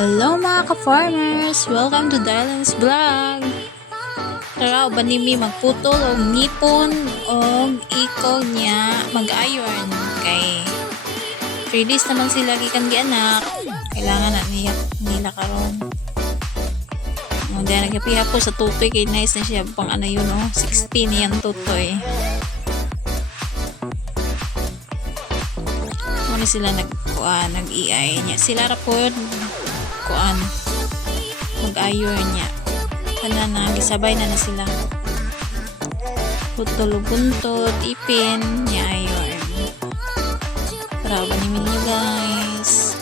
Hello mga ka-farmers! Welcome to Dylan's Vlog! Tara, ba nimi magputol o ngipon o ikaw niya mag-iron kay 3 days naman sila gikan di anak. Kailangan na nila karon. Dahil nagkapiha po sa tutoy kay nice na siya pang ano yun 16 yan tutoy. Muna sila nag-EI niya. Sila ra po mag-iron niya. Kana na gisabay na sila. Putol buntot, ipin, niya iron. Tara, banimin niyo guys.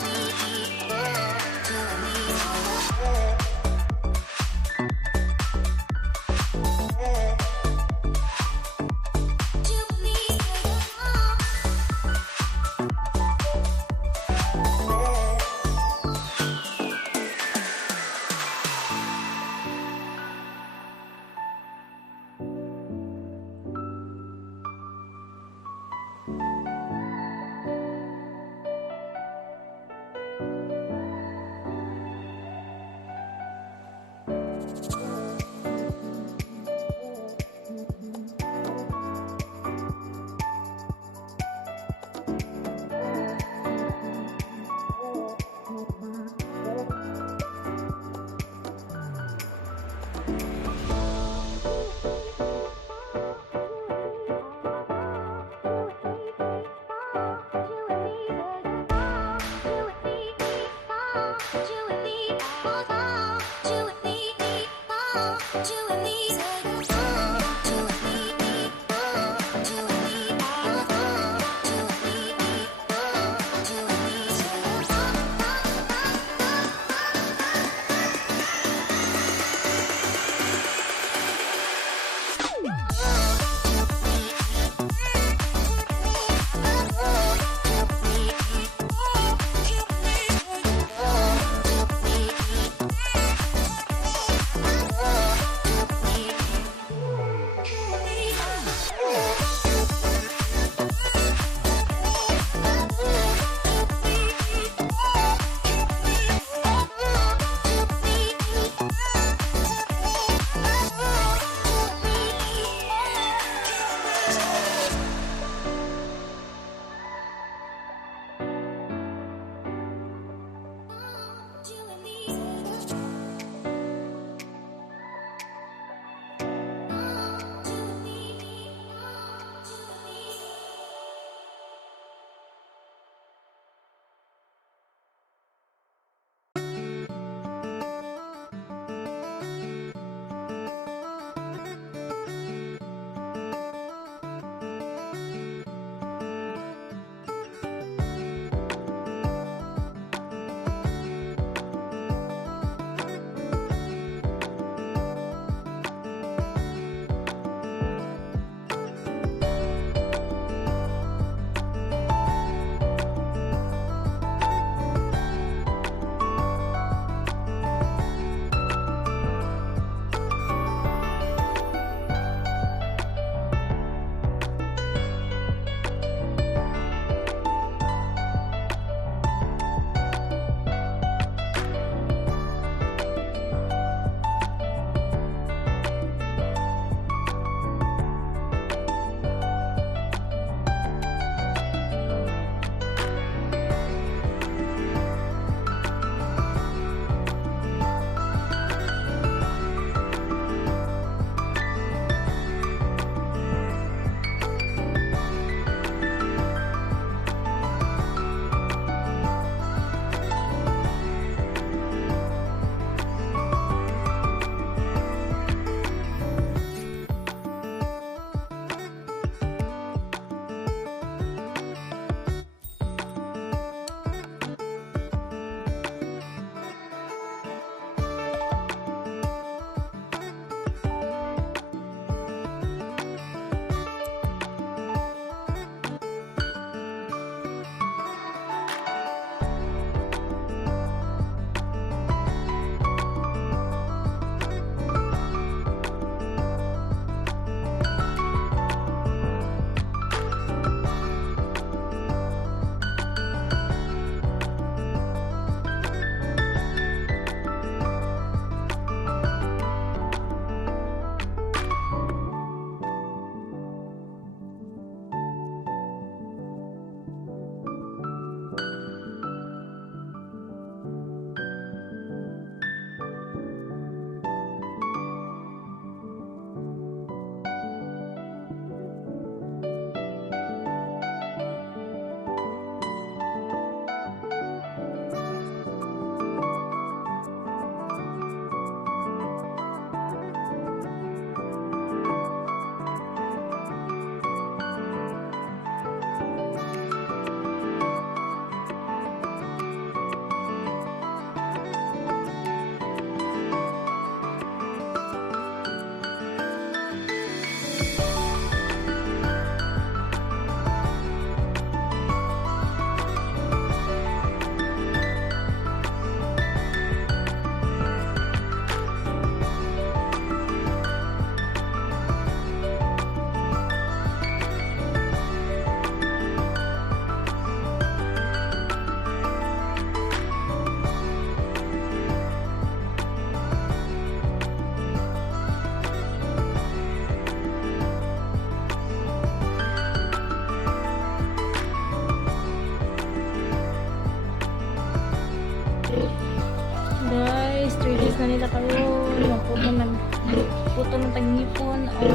nila karon. Magputo ng tagipon o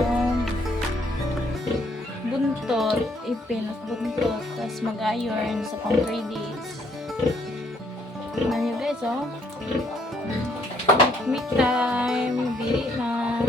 buntot, ipin at buntot, tapos mag-iron sa pang 3 days. Tignan nyo guys, oh. Meat time, bili na.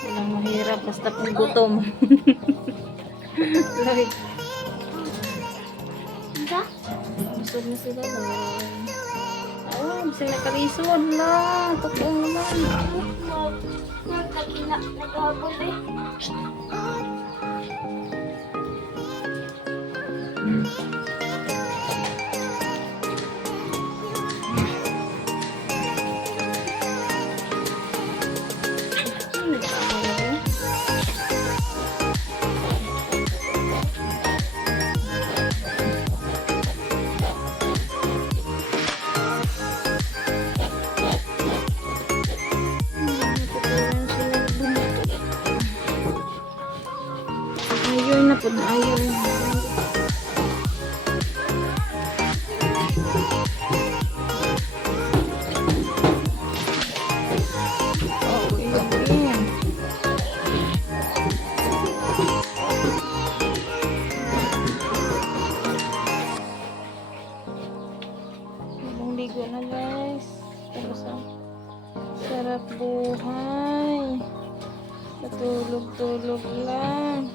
Walang mahirap basta kung gutom. Lloyd. Busog na sila doon. Oh, sila kalisuan na. Totoo naman. Nagkagabol eh. Ayaw na po na ayaw na. Oh, yun. Ibang ligo na guys. Tapos ang sarap buhay. Patulog-tulog lang.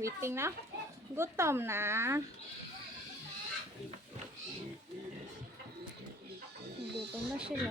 Waiting na. Gutom na. Gutom na sila.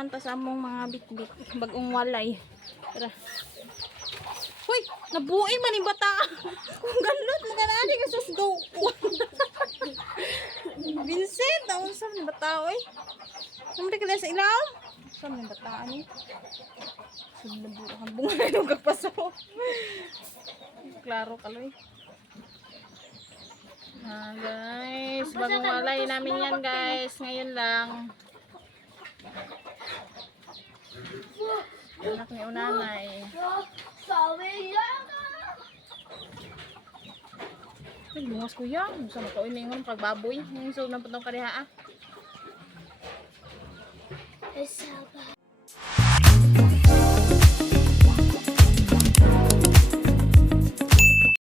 kuan ta sa among mga bitbit. Bagong walay. Tara. Hoy, nabuhi man yung bata. Kung galot mo kanani ka sus go. Vincent, taon sa mga bata oy. Namri ka sa ilaw? Sa mga bata ani. Hambong na yung kapaso. Klaro kaloy. Guys, bagong walay namin yan guys. Ngayon lang. Anak ni unanay. Ay, bungas ko yan. Gusto mo to iningon pagbaboy. Yung so na putong kariha ah.